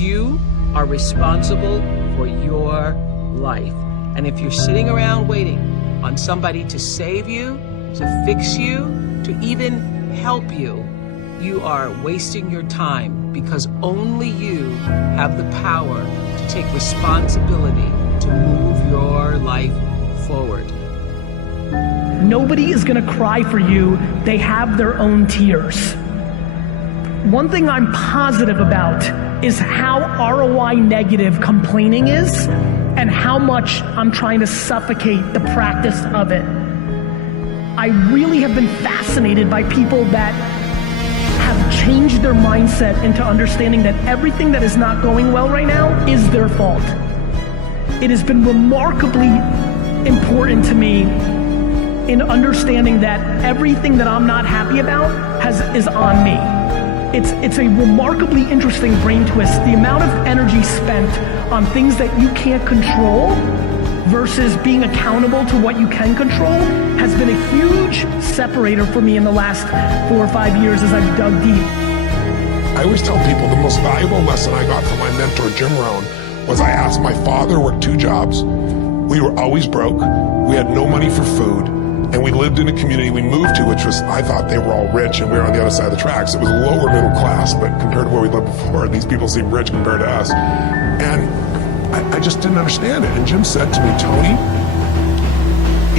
You are responsible for your life. And if you're sitting around waiting on somebody to save you, to fix you, to even help you, you are wasting your time, because only you have the power to take responsibility to move your life forward. Nobody is gonna cry for you. They have their own tears. One thing I'm positive about is how ROI negative complaining is, and how much I'm trying to suffocate the practice of it. I really have been fascinated by people that have changed their mindset into understanding that everything that is not going well right now is their fault. It has been remarkably important to me in understanding that everything that I'm not happy about is on me. It's a remarkably interesting brain twist. The amount of energy spent on things that you can't control versus being accountable to what you can control has been a huge separator for me in the last 4 or 5 years as I've dug deep. I always tell people the most valuable lesson I got from my mentor, Jim Rohn, was I asked my father, worked 2 jobs. We were always broke. We had no money for food. And we lived in a community we moved to, which was, I thought they were all rich and we were on the other side of the tracks. It was lower middle class, but compared to where we lived before, these people seemed rich compared to us. And I just didn't understand it. And Jim said to me, Tony,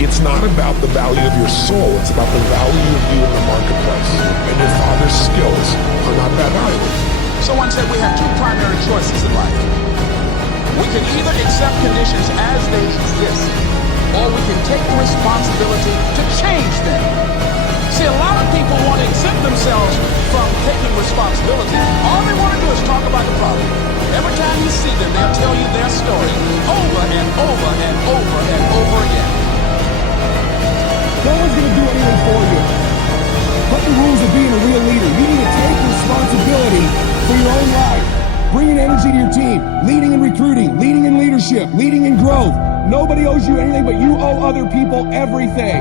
it's not about the value of your soul, it's about the value of you in the marketplace. And your father's skills are not that valuable. Someone said we have 2 primary choices in life. We can either accept conditions as they exist, or we can take the responsibility to change them. See, a lot of people want to exempt themselves from taking responsibility. All they want to do is talk about the problem. Every time you see them, they'll tell you their story over and over and over and over again. No one's going to do anything for you. What the rules of being a real leader? You need to take responsibility for your own life. Bringing energy to your team, leading in recruiting, leading in leadership, leading in growth. Nobody owes you anything, but you owe other people everything.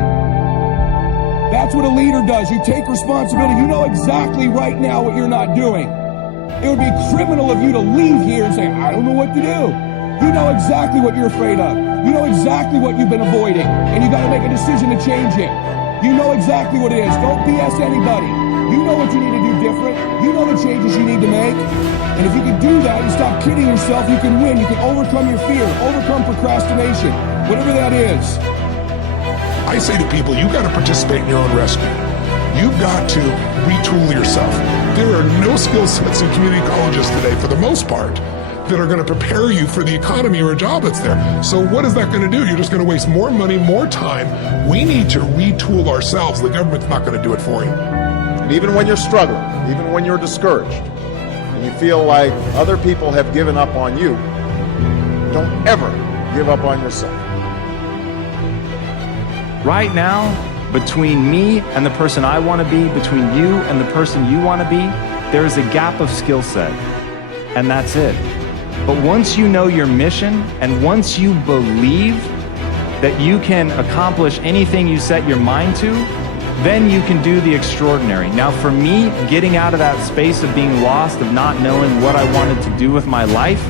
That's what a leader does. You take responsibility. You know exactly right now what you're not doing. It would be criminal of you to leave here and say, I don't know what to do. You know exactly what you're afraid of. You know exactly what you've been avoiding, and you got to make a decision to change it. You know exactly what it is. Don't BS anybody. You know what you need to do different. You know the changes you need to make. And if you can do that, you stop kidding yourself, you can win. You can overcome your fear, overcome procrastination, whatever that is. I say to people, you've got to participate in your own rescue. You've got to retool yourself. There are no skill sets in community colleges today, for the most part, that are going to prepare you for the economy or a job that's there. So what is that going to do? You're just going to waste more money, more time. We need to retool ourselves. The government's not going to do it for you. And even when you're struggling, even when you're discouraged, and you feel like other people have given up on you, don't ever give up on yourself. Right now, between me and the person I want to be, between you and the person you want to be, there is a gap of skill set, and that's it. But once you know your mission, and once you believe that you can accomplish anything you set your mind to, then you can do the extraordinary. Now for me, getting out of that space of being lost, of not knowing what I wanted to do with my life,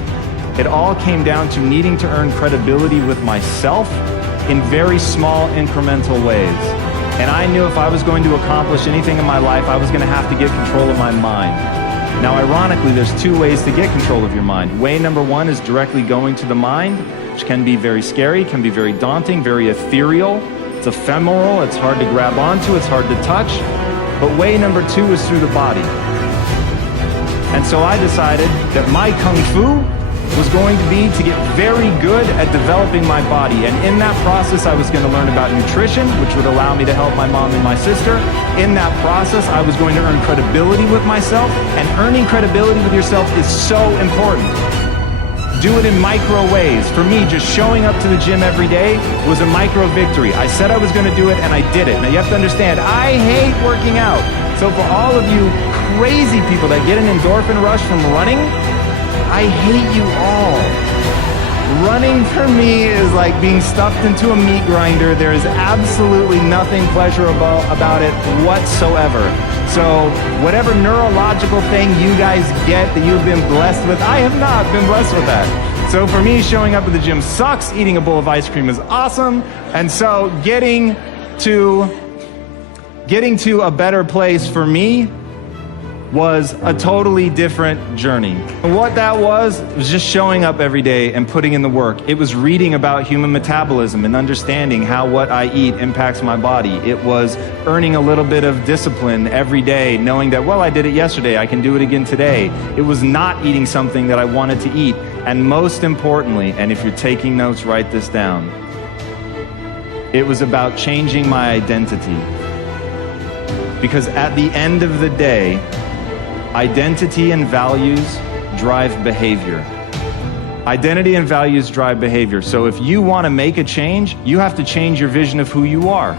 it all came down to needing to earn credibility with myself in very small incremental ways. And I knew if I was going to accomplish anything in my life, I was going to have to get control of my mind. Now ironically, there's 2 ways to get control of your mind. Way number 1 is directly going to the mind, which can be very scary, can be very daunting, very ethereal. It's ephemeral, it's hard to grab onto, it's hard to touch. But way number 2 is through the body. And so I decided that my Kung Fu was going to be to get very good at developing my body. And in that process, I was going to learn about nutrition, which would allow me to help my mom and my sister. In that process, I was going to earn credibility with myself. And earning credibility with yourself is so important. Do it in micro ways. For me, just showing up to the gym every day was a micro victory. I said I was going to do it, and I did it. Now you have to understand, I hate working out. So for all of you crazy people that get an endorphin rush from running, I hate you all. Running for me is like being stuffed into a meat grinder. There is absolutely nothing pleasurable about it whatsoever. So whatever neurological thing you guys get that you've been blessed with, I have not been blessed with that. So for me, showing up at the gym sucks. Eating a bowl of ice cream is awesome. And so getting to a better place for me was a totally different journey. And what that was just showing up every day and putting in the work. It was reading about human metabolism and understanding how what I eat impacts my body. It was earning a little bit of discipline every day, knowing that, well, I did it yesterday, I can do it again today. It was not eating something that I wanted to eat. And most importantly, and if you're taking notes, write this down, it was about changing my identity. Because at the end of the day, identity and values drive behavior. Identity and values drive behavior. So if you want to make a change, you have to change your vision of who you are.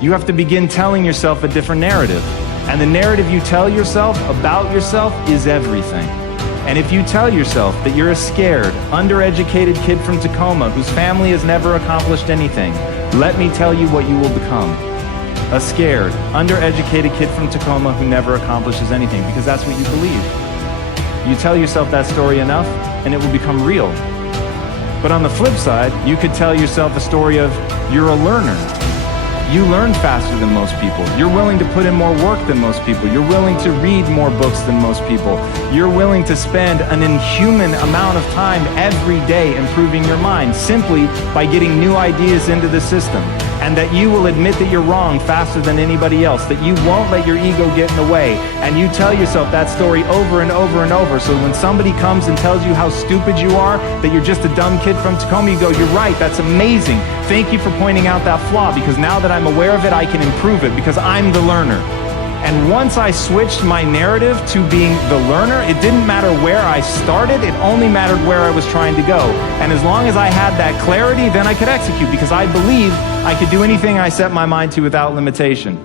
You have to begin telling yourself a different narrative. And the narrative you tell yourself about yourself is everything. And if you tell yourself that you're a scared, undereducated kid from Tacoma whose family has never accomplished anything, let me tell you what you will become. A scared, undereducated kid from Tacoma who never accomplishes anything, because that's what you believe. You tell yourself that story enough, and it will become real. But on the flip side, you could tell yourself a story of you're a learner. You learn faster than most people. You're willing to put in more work than most people. You're willing to read more books than most people. You're willing to spend an inhuman amount of time every day improving your mind simply by getting new ideas into the system. And that you will admit that you're wrong faster than anybody else, that you won't let your ego get in the way. And you tell yourself that story over and over and over. So when somebody comes and tells you how stupid you are, that you're just a dumb kid from Tacoma, you go, you're right, that's amazing. Thank you for pointing out that flaw, because now that I'm aware of it, I can improve it, because I'm the learner. And once I switched my narrative to being the learner, it didn't matter where I started, it only mattered where I was trying to go. And as long as I had that clarity, then I could execute, because I believed I could do anything I set my mind to without limitation.